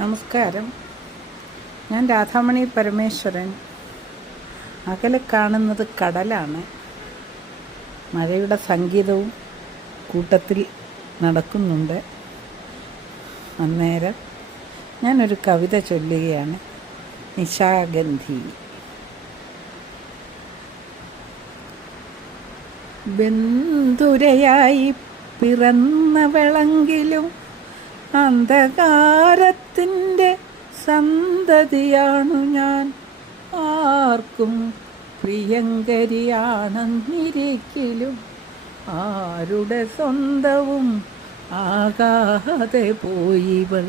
നമസ്കാരം. ഞാൻ രാധാമണി പരമേശ്വരൻ. അകലെ കാണുന്നത് കടലാണ്. മഴയുടെ സംഗീതവും കൂട്ടത്തിൽ നടക്കുന്നുണ്ട്. അന്നേരം ഞാനൊരു കവിത ചൊല്ലുകയാണ്. നിശാഗന്ധി. ബന്ധുരയായി പിറന്നവളെങ്കിലും അന്ധകാരത്തിന്റെ സന്തതിയാണു ഞാൻ. ആർക്കും പ്രിയങ്കരിയാണെന്നിരിക്കലും ആരുടെ സ്വന്തവും ആകാതെ പോയിവൾ.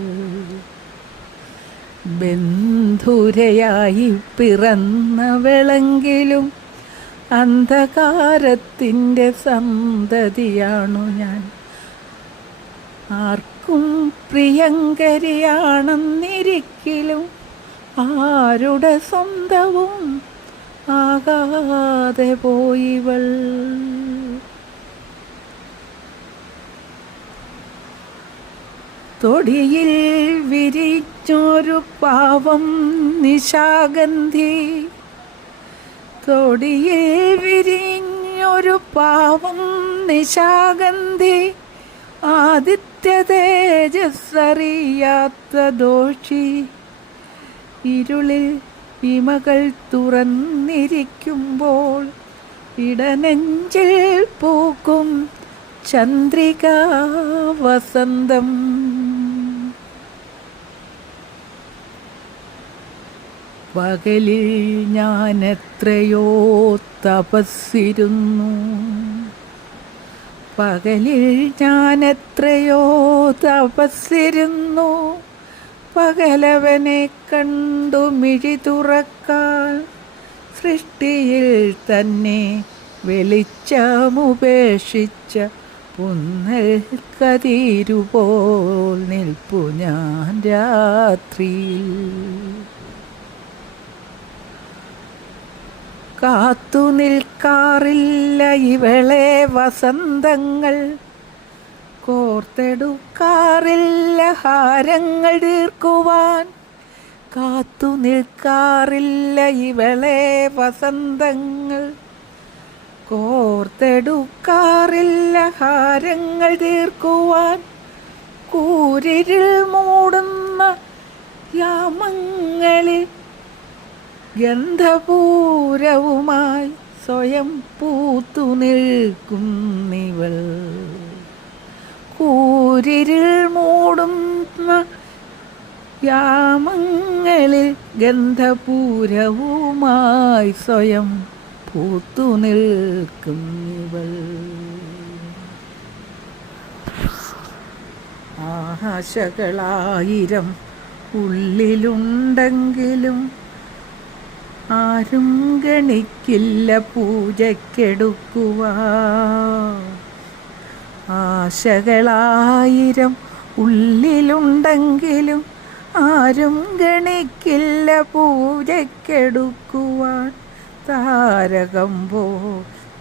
ബന്ധുരയായി പിറന്നവളെങ്കിലും അന്ധകാരത്തിന്റെ സന്തതിയാണു ഞാൻ. ആർക്കും പ്രിയങ്കരിയാണെന്നിരിക്കലും ആരുടെ സ്വന്തവും ആകാതെ പോയിവൾ. തൊടിയിൽ വിരിച്ചൊരു പാവം നിശാഗന്ധി തൊടിയിൽ വിരിഞ്ഞൊരു പാവം നിശാഗന്ധി ആദിത്യ തേജസ്സറിയാത്ത ദോഷി ഇരുളിൽ ഇമകൾ തുറന്നിരിക്കുമ്പോൾ ഇടനെഞ്ചിൽ പൂക്കും ചന്ദ്രിക വസന്തം. പകലിൽ ഞാൻ എത്രയോ തപസ്സിരുന്നു. പകലിൽ ഞാൻ എത്രയോ തപസ്സിരുന്നു. പകലവനെ കണ്ടു മിഴി തുറക്കാൻ സൃഷ്ടിയിൽ തന്നെ വെളിച്ചമുപേക്ഷിച്ച പുന്നൽ കതിരുപോൽ നിൽപ്പു ഞാൻ രാത്രിയിൽ. കാത്തു നിൽക്കാറില്ല ഇവളെ വസന്തങ്ങൾ. കോർത്തെടുക്കാറില്ല ഹാരങ്ങൾ തീർക്കുവാൻ. കാത്തു നിൽക്കാറില്ല ഇവളെ വസന്തങ്ങൾ. കോർത്തെടുക്കാറില്ല ഹാരങ്ങൾ തീർക്കുവാൻ. കൂരിരിൽ മൂടുന്ന യാമങ്ങളിൽ ഗന്ധപൂരവുമായി സ്വയം പൂത്തു നിൽക്കുന്നിവൾ കൂരിരുൾ മൂടുന്ന യാമങ്ങളിൽ ഗന്ധപൂരവുമായി സ്വയം പൂത്തു നിൽക്കുന്നിവൾ ആശകളായിരം ഉള്ളിലുണ്ടെങ്കിലും ആരും ഗണിക്കില്ല പൂജക്കെടുക്കുക ആശകളായിരം ഉള്ളിലുണ്ടെങ്കിലും ആരും ഗണിക്കില്ല പൂജക്കെടുക്കുവാൻ താരകമ്പോ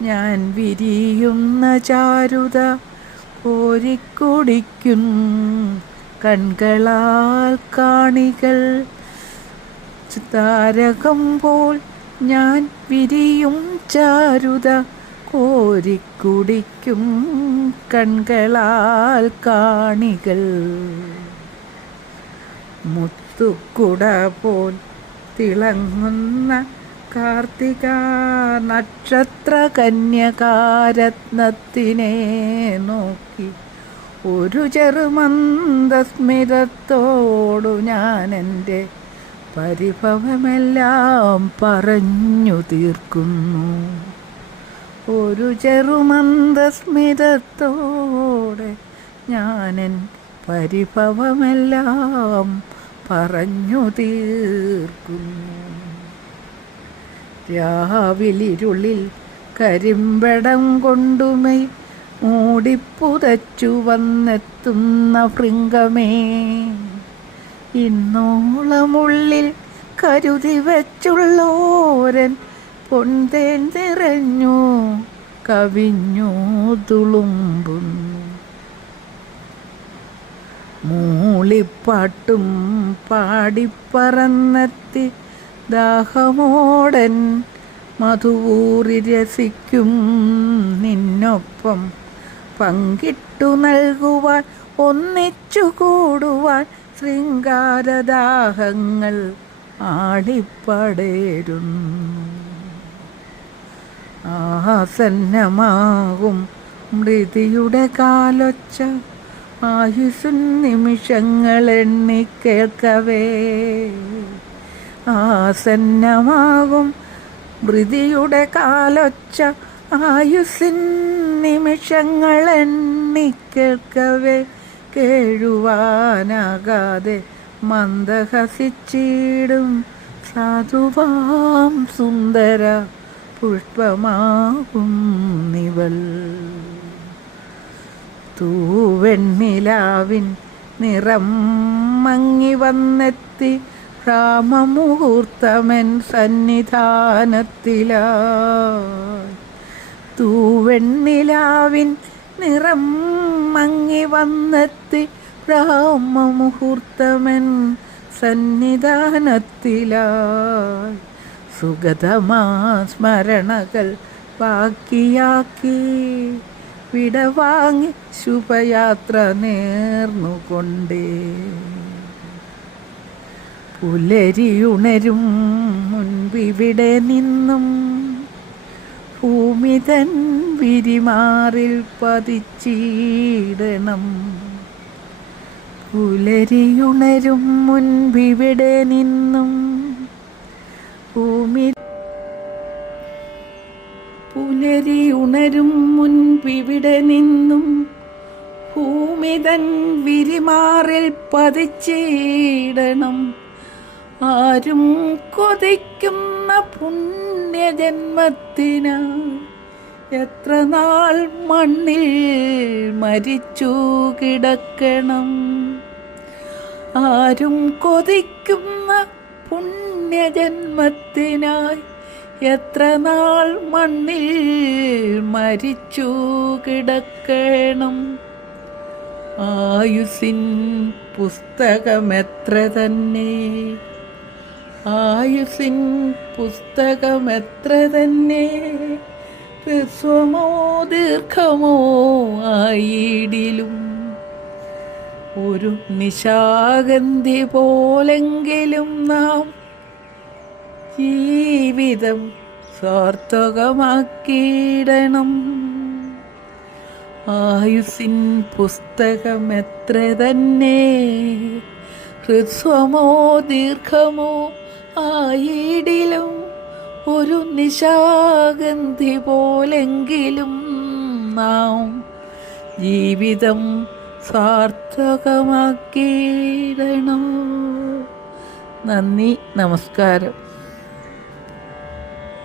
ഞാൻ വിരിയുന്ന ചാരുത കോരിക്കുടിക്കും കൺകളാൽ കാണികൾ. താരകം പോൽ ഞാൻ വിരിയും ചാരുത കോരിക്കുടിക്കും കൺകളാൽ കാണികൾ. മുത്തുക്കുട പോൽ തിളങ്ങുന്ന കാർത്തിക നക്ഷത്ര കന്യകാരത്നത്തിനെ നോക്കി ഒരു ചെറുമന്ദസ്മിതത്തോടു ഞാൻ എന്റെ പരിഭവമെല്ലാം പറഞ്ഞു തീർക്കുന്നു. ഒരു ചെറുമന്ദസ്മിതത്തോടെ ഞാനൻ പരിഭവമെല്ലാം പറഞ്ഞു തീർക്കുന്നു. രാവിലിരുളിൽ കരിമ്പടം കൊണ്ടുമൈ മൂടിപ്പുതച്ചു വന്നെത്തുന്ന ഭൃംഗമേ ഇന്നോളമുള്ളിൽ കരുതി വെച്ചുള്ളോരൻ പൊന്തേൻ നിറഞ്ഞു കവിഞ്ഞു തുളുമ്പുന്നു. മൂളിപ്പാട്ടും പാടിപ്പറന്നെത്തി ദാഹമോടൻ മധുവൂറി രസിക്കും നിന്നൊപ്പം പങ്കിട്ടു നൽകുവാൻ ഒന്നിച്ചു കൂടുവാൻ ശൃംഗാരദാഹങ്ങൾ ആടിപ്പടേരുന്നു. ആസന്നമാകും മൃതിയുടെ കാലൊച്ച. ആയുസു നിമിഷങ്ങൾ എണ്ണിക്കേൾക്കവേ ആസന്നമാകും മൃതിയുടെ കാലൊച്ച. ആയുസിൻ നിമിഷങ്ങൾ എണ്ണിക്കേൾക്കവേ കേഴുവാനാകാതെ മന്ദഹസിച്ചിടും സാധുവാം സുന്ദര പുഷ്പമാകും നിവൾ തൂവെണ്ണിലാവിൻ നിറം മങ്ങി വന്നെത്തി രാമമുഹൂർത്തമൻ സന്നിധാനത്തിലാ തൂവെണ്ണിലാവിൻ നിറം മങ്ങി വന്നെത്തി രാമമുഹൂർത്തമൻ സന്നിധാനത്തിലായി. സുഗതമാ സ്മരണകൾ ബാക്കിയാക്കി. വിടവാങ്ങി ശുഭയാത്ര നേർന്നുകൊണ്ടേ പുലരിയുണരും മുൻപിവിടെ നിന്നും ഭൂമി തൻ വിരിമാറിൽ പതിച്ചിടണം. പുലരിയുണരും മുൻപിവിടെ നിന്നും ഭൂമി പുലരി ഉണരും മുൻപിവിടെ നിന്നും ഭൂമിതൻ വിരിമാറിൽ പതിച്ചിടണം. ആരും കൊതിക്കുന്ന പുണ്യജന്മത്തിന് എത്ര നാൾ മണ്ണിൽ മരിച്ചു കിടക്കണം? ആരും കൊതിക്കുന്ന പുണ്യജന്മത്തിനായി എത്ര നാൾ മണ്ണിൽ മരിച്ചു കിടക്കണം? ആയുസിൻ പുസ്തകമെത്ര തന്നെ? ആയുസിൻ പുസ്തകമെത്ര തന്നെ ഹ്രസ്വമോ ദീർഘമോ ആയിടിലും. ഒരു നിശാഗന്ധി പോലെങ്കിലും നാം ജീവിതം സാർത്ഥകമാക്കിയിടണം. ആയുസിൻ പുസ്തകം എത്ര തന്നെ ഹ്രസ്വമോ ദീർഘമോ ആയിടിലും ഒരു നിശാഗന്ധി പോലെങ്കിലും നാം ജീവിതം സാർത്ഥകമാക്കിയിടണം. നന്ദി നമസ്കാരം.